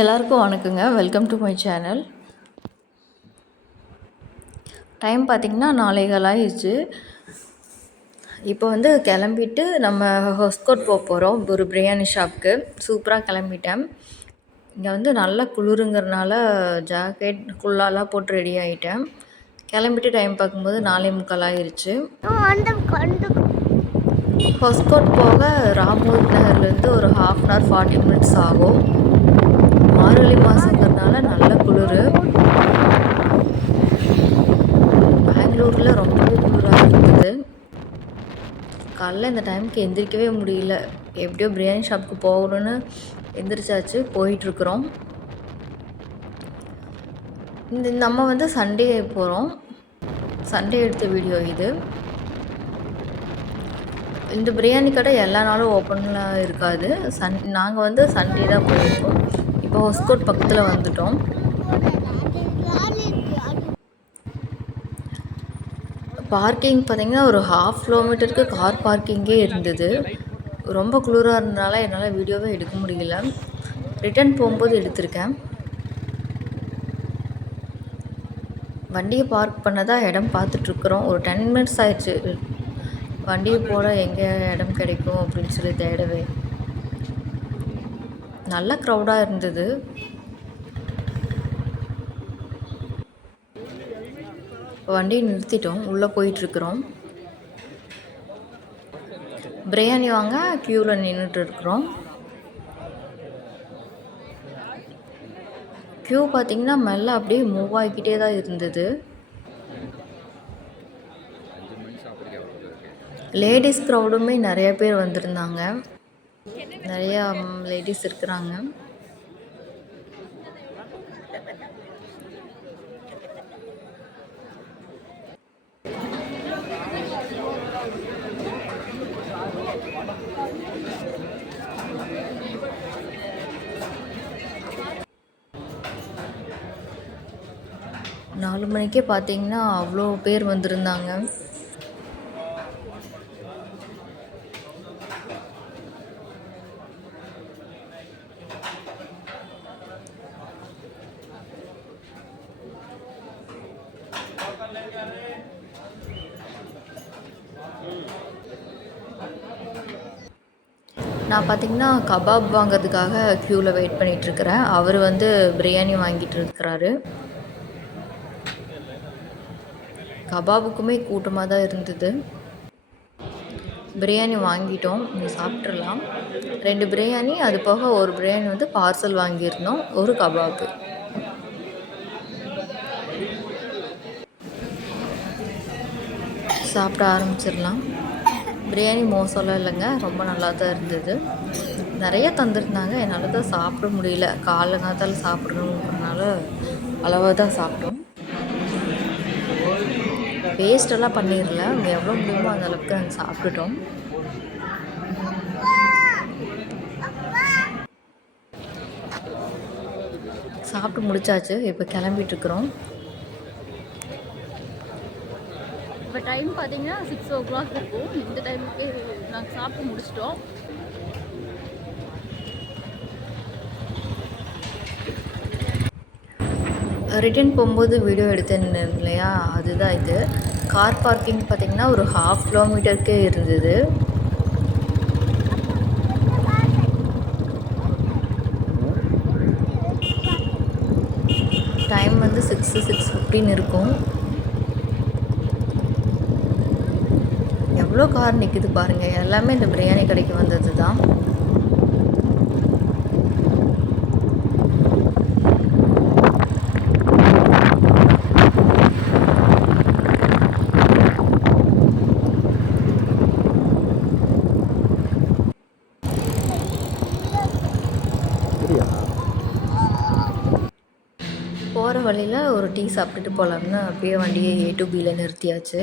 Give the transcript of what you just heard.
எல்லாருக்கும் வணக்கங்க. Welcome to my channel. Time பார்த்திங்கன்னா 4:15 ஆயிடுச்சு. இப்போ கிளம்பிட்டு நம்ம ஹொஸ்கோட் போகிறோம் ஒரு பிரியாணி ஷாப்புக்கு. சூப்பராக கிளம்பிட்டேன். இங்கே நல்லா குளிருங்கிறனால ஜாக்கெட் குல்லாலாம் போட்டு ரெடி ஆகிட்டேன். கிளம்பிட்டு டைம் பார்க்கும்போது 4:45 ஆயிடுச்சு. ஹொஸ்கோட் போக ராமூர் நகர்லேருந்து ஒரு 1/2 hour 40 minutes ஆகும். மார்கழி மாதங்கிறதுனால நல்ல குளிர். பெங்களூரில் ரொம்பவே குளிராக இருந்தது. காலைல இந்த டைமுக்கு எந்திரிக்கவே முடியல. எப்படியோ பிரியாணி ஷாப்புக்கு போகணுன்னு எந்திரிச்சாச்சு, போயிட்டுருக்குறோம். நம்ம சண்டே போகிறோம். சண்டே எடுத்த வீடியோ இது. இந்த பிரியாணி கடை எல்லா நாளும் ஓப்பனில் இருக்காது. நாங்கள் சண்டே தான் போயிருக்கோம். இப்போ ஹொஸ்கோட் பக்கத்தில் வந்துட்டோம். பார்க்கிங் பார்த்திங்கன்னா ஒரு 1/2 kilometer கார் பார்க்கிங்கே இருந்தது. ரொம்ப குளிராக இருந்தனால என்னால் வீடியோவே எடுக்க முடியல. ரிட்டன் போகும்போது எடுத்திருக்கேன். வண்டியை பார்க் பண்ணதான் இடம் பார்த்துட்ருக்குறோம். ஒரு 10 minutes ஆயிடுச்சு வண்டியை போட எங்கே இடம் கிடைக்கும் அப்படின்னு சொல்லி தேடவே. நல்ல க்ரௌடாக இருந்தது. வண்டியை நிறுத்திட்டோம், உள்ளே போயிட்டுருக்குறோம். பிரியாணி வாங்க க்யூவில் நின்றுட்டு இருக்கிறோம். க்யூ பார்த்திங்கன்னா மெல்ல அப்படியே மூவ் ஆகிக்கிட்டே தான் இருந்தது. லேடிஸ் க்ரௌடுமே நிறைய பேர் வந்திருந்தாங்க. நிறையா லேடிஸ் இருக்கிறாங்க. நாலு மணிக்கே பார்த்தீங்கன்னா அவ்வளோ பேர் வந்திருந்தாங்க. நான் பார்த்திங்கன்னா கபாப் வாங்கிறதுக்காக க்யூவில் வெயிட் பண்ணிகிட்ருக்கிறேன். அவர் பிரியாணி வாங்கிட்டு இருக்கிறாரு. கபாபுக்குமே கூட்டமாக தான் இருந்தது. பிரியாணி வாங்கிட்டோம், சாப்பிட்றலாம். 2 பிரியாணி, அது போக ஒரு பிரியாணி பார்சல் வாங்கியிருந்தோம், ஒரு கபாபு. சாப்பிட ஆரம்பிச்சிடலாம். பிரியாணி மோசம்லாம் இல்லைங்க, ரொம்ப நல்லா தான் இருந்தது. நிறைய தந்துருந்தாங்க, என்னால் தான் சாப்பிட முடியல. காலங்காத்தால் சாப்பிடணுங்கிறனால அளவாக தான் சாப்பிட்டோம். வேஸ்டெல்லாம் பண்ணிடல, எவ்வளோ முடியுமோ அந்த அளவுக்கு நாங்கள் சாப்பிட்டுட்டோம். சாப்பிட்டு முடிச்சாச்சு, இப்போ கிளம்பிட்டுருக்குறோம். இப்போ டைம் பார்த்தீங்கன்னா 6 o'clock இருக்கும். இந்த டைமுக்கு நாங்கள் சாப்பிட்டு முடிச்சிட்டோம். ரிட்டன் போகும்போது வீடியோ எடுத்தேன் இல்லையா, அதுதான் இது. கார் பார்க்கிங் பார்த்திங்கன்னா ஒரு 1/2 kilometer இருந்தது. டைம் 6:15 இருக்கும். எவ்வளோ கார் நிற்குது பாருங்கள், எல்லாமே இந்த பிரியாணி கடைக்கு வந்தது தான். போகிற வழியில் ஒரு டீ சாப்பிட்டுட்டு போகலாம்னு அப்படியே வண்டியை A to Bல நிறுத்தியாச்சு.